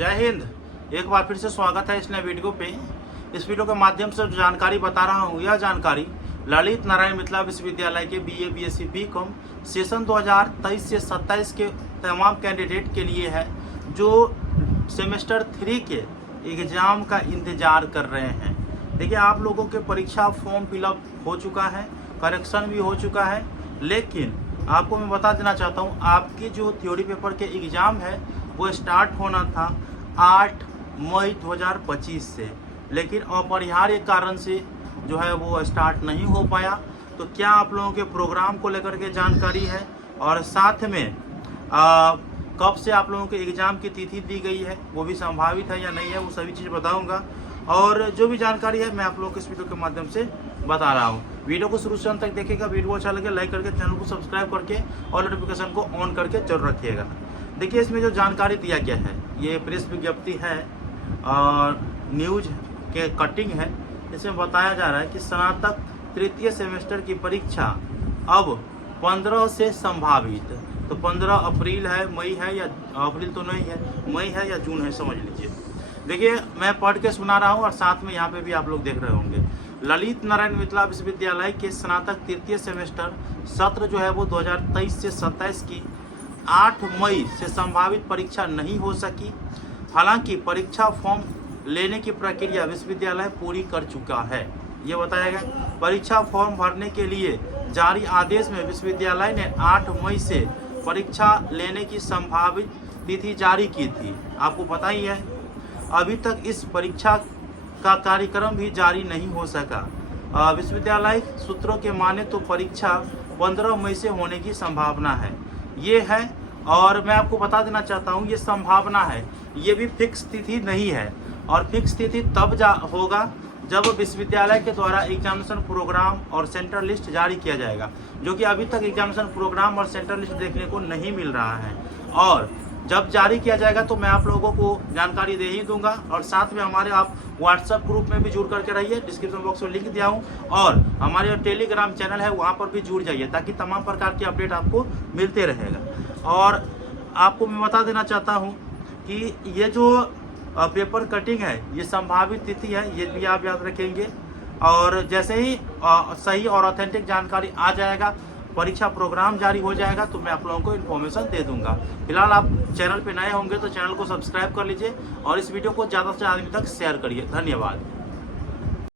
जय हिंद। एक बार फिर से स्वागत है इस नए वीडियो पे। इस वीडियो के माध्यम से जो जानकारी बता रहा हूँ, यह जानकारी ललित नारायण मिथिला विश्वविद्यालय के बीए, बीएससी, बीकॉम सेशन 2023 से 27 के तमाम कैंडिडेट के लिए है जो सेमेस्टर 3 के एग्ज़ाम का इंतज़ार कर रहे हैं। देखिए, आप लोगों के परीक्षा फॉर्म फिलअप हो चुका है, करेक्शन भी हो चुका है, लेकिन आपको मैं बता देना चाहता हूँ, आपकी जो थ्योरी पेपर के एग्ज़ाम है वो स्टार्ट होना था 8 मई 2025 से, लेकिन अपरिहार्य कारण से जो है वो स्टार्ट नहीं हो पाया। तो क्या आप लोगों के प्रोग्राम को लेकर के जानकारी है और साथ में कब से आप लोगों के एग्ज़ाम की तिथि दी गई है, वो भी संभावित है या नहीं है, वो सभी चीज़ बताऊंगा। और जो भी जानकारी है मैं आप लोगों को इस वीडियो के माध्यम से बता रहा हूँ। वीडियो को शुरू से अंत तक देखिएगा। वीडियो अच्छा लगे लाइक करके चैनल को सब्सक्राइब करके और नोटिफिकेशन को ऑन करके जरूर रखिएगा। देखिए, इसमें जो जानकारी दिया गया है ये प्रेस विज्ञप्ति है और न्यूज के कटिंग है। इसमें बताया जा रहा है कि स्नातक तृतीय सेमेस्टर की परीक्षा अब 15 से संभावित। तो 15 अप्रैल है, मई है या अप्रैल तो नहीं है, मई है या जून है, समझ लीजिए। देखिए, मैं पढ़ के सुना रहा हूँ और साथ में यहाँ पे भी आप लोग देख रहे होंगे। ललित नारायण मिथिला विश्वविद्यालय के स्नातक तृतीय सेमेस्टर सत्र जो है वो 2023 से 27 की 8 मई से संभावित परीक्षा नहीं हो सकी। हालांकि परीक्षा फॉर्म लेने की प्रक्रिया विश्वविद्यालय पूरी कर चुका है, ये बताया गया। परीक्षा फॉर्म भरने के लिए जारी आदेश में विश्वविद्यालय ने 8 मई से परीक्षा लेने की संभावित तिथि जारी की थी। आपको पता ही है, अभी तक इस परीक्षा का कार्यक्रम भी जारी नहीं हो सका। विश्वविद्यालय सूत्रों के माने तो परीक्षा 15 मई से होने की संभावना है, ये है। और मैं आपको बता देना चाहता हूँ, ये संभावना है, ये भी फिक्स तिथि नहीं है। और फिक्स तिथि तब होगा जब विश्वविद्यालय के द्वारा एग्जामिनेशन प्रोग्राम और सेंटर लिस्ट जारी किया जाएगा, जो कि अभी तक एग्जामिनेशन प्रोग्राम और सेंटर लिस्ट देखने को नहीं मिल रहा है। और जब जारी किया जाएगा तो मैं आप लोगों को जानकारी दे ही दूंगा। और साथ में हमारे आप व्हाट्सएप ग्रुप में भी जुड़ करके रहिए, डिस्क्रिप्शन बॉक्स में लिंक दिया हूँ। और हमारे जो टेलीग्राम चैनल है वहाँ पर भी जुड़ जाइए, ताकि तमाम प्रकार की अपडेट आपको मिलते रहेगा। और आपको मैं बता देना चाहता हूँ कि ये जो पेपर कटिंग है ये संभावित तिथि है, ये भी आप याद रखेंगे। और जैसे ही सही और ऑथेंटिक जानकारी आ जाएगा, परीक्षा प्रोग्राम जारी हो जाएगा, तो मैं आप लोगों को इन्फॉर्मेशन दे दूंगा। फिलहाल आप चैनल पे नए होंगे तो चैनल को सब्सक्राइब कर लीजिए और इस वीडियो को ज़्यादा से ज़्यादा आदमी तक शेयर करिए। धन्यवाद।